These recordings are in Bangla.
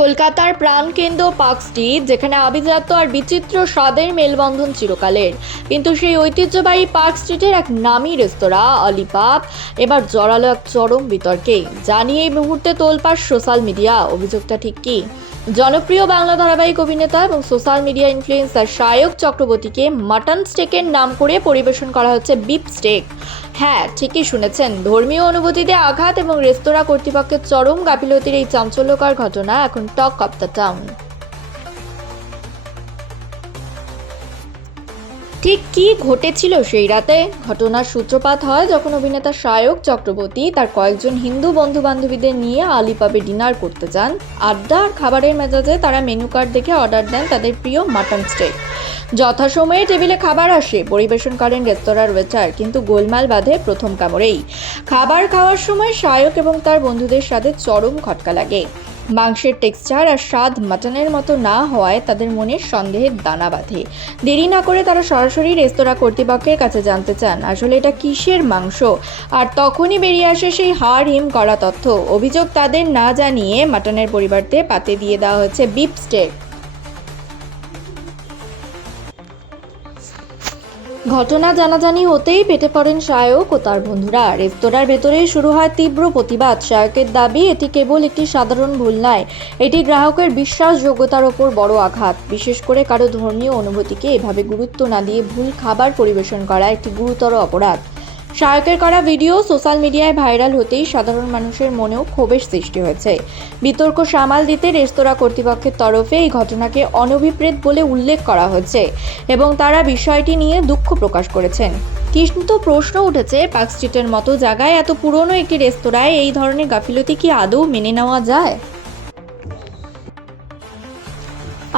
কলকাতার প্রাণকেন্দ্র পার্ক স্ট্রিট যেখানে আভিজাত্য আর বিচিত্র স্বাদের মেলবন্ধন চিরকালের। কিন্তু সেই ঐতিহ্যবাহী পার্ক স্ট্রিটের এক নামী রেস্তোরাঁ অলিপাপ এবার জড়ালো এক চরম বিতর্কে। জানিয়ে এই মুহূর্তে তোলপাড় সোশ্যাল মিডিয়া, অভিযোগটা ঠিক কি? জনপ্রিয় বাংলা ধারাবাহিক অভিনেতা এবং সোশ্যাল মিডিয়া ইনফ্লুয়েন্সার সায়ক চক্রবর্তীকে মাটন স্টেকের নাম করে পরিবেশন করা হচ্ছে বিপ স্টেক। হ্যাঁ ঠিকই শুনেছেন। ধর্মীয় অনুভূতিতে আঘাত এবং রেস্তোরাঁ কর্তৃপক্ষের চরম গাফিলতির এই চাঞ্চল্যকর ঘটনা এখন টক অফ দ্য টাউন। ঠিক কি ঘটেছিল সেই রাতে? ঘটনার সূত্রপাত হয় যখন অভিনেতা সায়ক চক্রবর্তী তার কয়েকজন হিন্দু বন্ধু বান্ধবীদের নিয়ে আলিপাবে ডিনার করতে যান। আড্ডা আর খাবারের মেজাজে তারা মেনু কার্ড দেখে অর্ডার দেন তাদের প্রিয় মাটন স্টেক। যথাসময়ে টেবিলে খাবার আসে। পরিবেশন করেন রেস্তোরাঁর ওয়েটার, কিন্তু গোলমাল বাঁধে প্রথম কামড়েই। খাবার খাওয়ার সময় সায়ক এবং তার বন্ধুদের সাথে চরম খটকা লাগে। মাংসের টেক্সচার আর স্বাদ মাটনের মতো না হওয়ায় তাদের মনে সন্দেহের দানা বাঁধে। দেরি না করে তারা সরাসরি রেস্তোরাঁ কর্তৃপক্ষের কাছে জানতে চান, আসলে এটা কিসের মাংস? আর তখনই বেরিয়ে আসে সেই হাড় হিম করা তথ্য। অভিযোগ তাদের না জানিয়ে মাটনের পরিবর্তে পাতে দিয়ে দেওয়া হচ্ছে বিপ স্টেক। ঘটনা জানাজানি হতেই পেটে পড়েন শায়ক ও তার বন্ধুরা। রেস্তোরাঁর ভেতরে শুরু হয় তীব্র প্রতিবাদ। শায়কের দাবি, এটি কেবল একটি সাধারণ ভুল নয়, এটি গ্রাহকের বিশ্বাসযোগ্যতার ওপর বড় আঘাত। বিশেষ করে কারও ধর্মীয় অনুভূতিকে এভাবে গুরুত্ব না দিয়ে ভুল খাবার পরিবেশন করা একটি গুরুতর অপরাধ। শায়কের করা ভিডিও সোশ্যাল মিডিয়ায় ভাইরাল হতেই সাধারণ মানুষের মনেও ক্ষোভের সৃষ্টি হয়েছে। বিতর্ক সামাল দিতে রেস্তোরাঁ কর্তৃপক্ষের তরফে এই ঘটনাকে অনভিপ্রেত বলে উল্লেখ করা হয়েছে এবং তারা বিষয়টি নিয়ে দুঃখ প্রকাশ করেছেন। কিন্তু প্রশ্ন উঠেছে, পার্ক স্ট্রিটের মতো জায়গায় এত পুরনো একটি রেস্তোরাঁয় এই ধরনের গাফিলতি কি আদৌ মেনে নেওয়া যায়?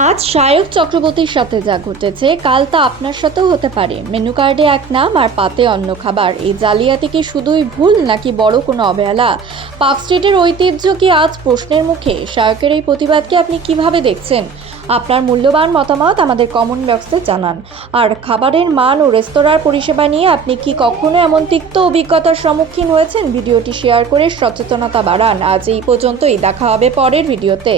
আজ শায়ক চক্রবর্তীর সাথে যা ঘটেছে, কাল তা আপনার সাথেও হতে পারে। মেনু কার্ডে এক নাম আর পাতে অন্য খাবার। এই জালিয়াতি কি শুধুই ভুল নাকি বড় কোনো অবহেলা? পার্ক স্ট্রিটের ঐতিহ্য কি আজ প্রশ্নের মুখে? শায়কের এই প্রতিবাদকে আপনি কীভাবে দেখছেন? আপনার মূল্যবান মতামত আমাদের কমন বক্সে জানান। আর খাবারের মান ও রেস্তোরাঁর পরিষেবা নিয়ে আপনি কি কখনো এমন তিক্ত অভিজ্ঞতার সম্মুখীন হয়েছেন? ভিডিওটি শেয়ার করে সচেতনতা বাড়ান। আজ এই পর্যন্তই। দেখা হবে পরের ভিডিওতে।